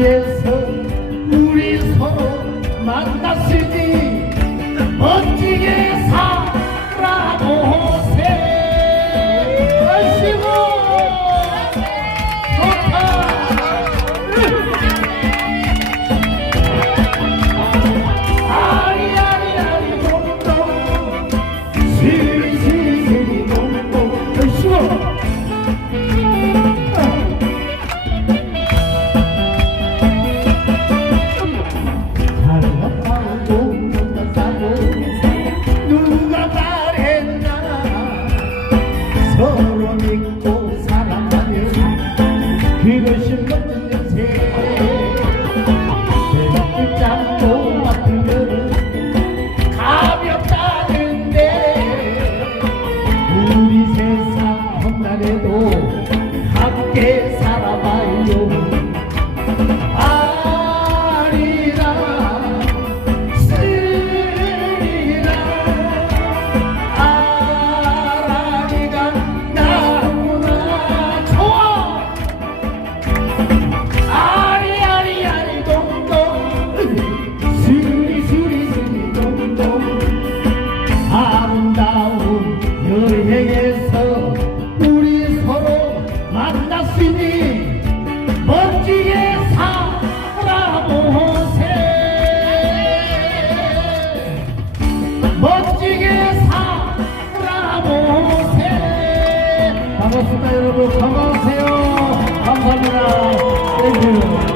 위해서 우리 서로 만났을 때 멋지게 살 I 반갑습니다 여러분. 반가우세요 감사합니다. 땡큐.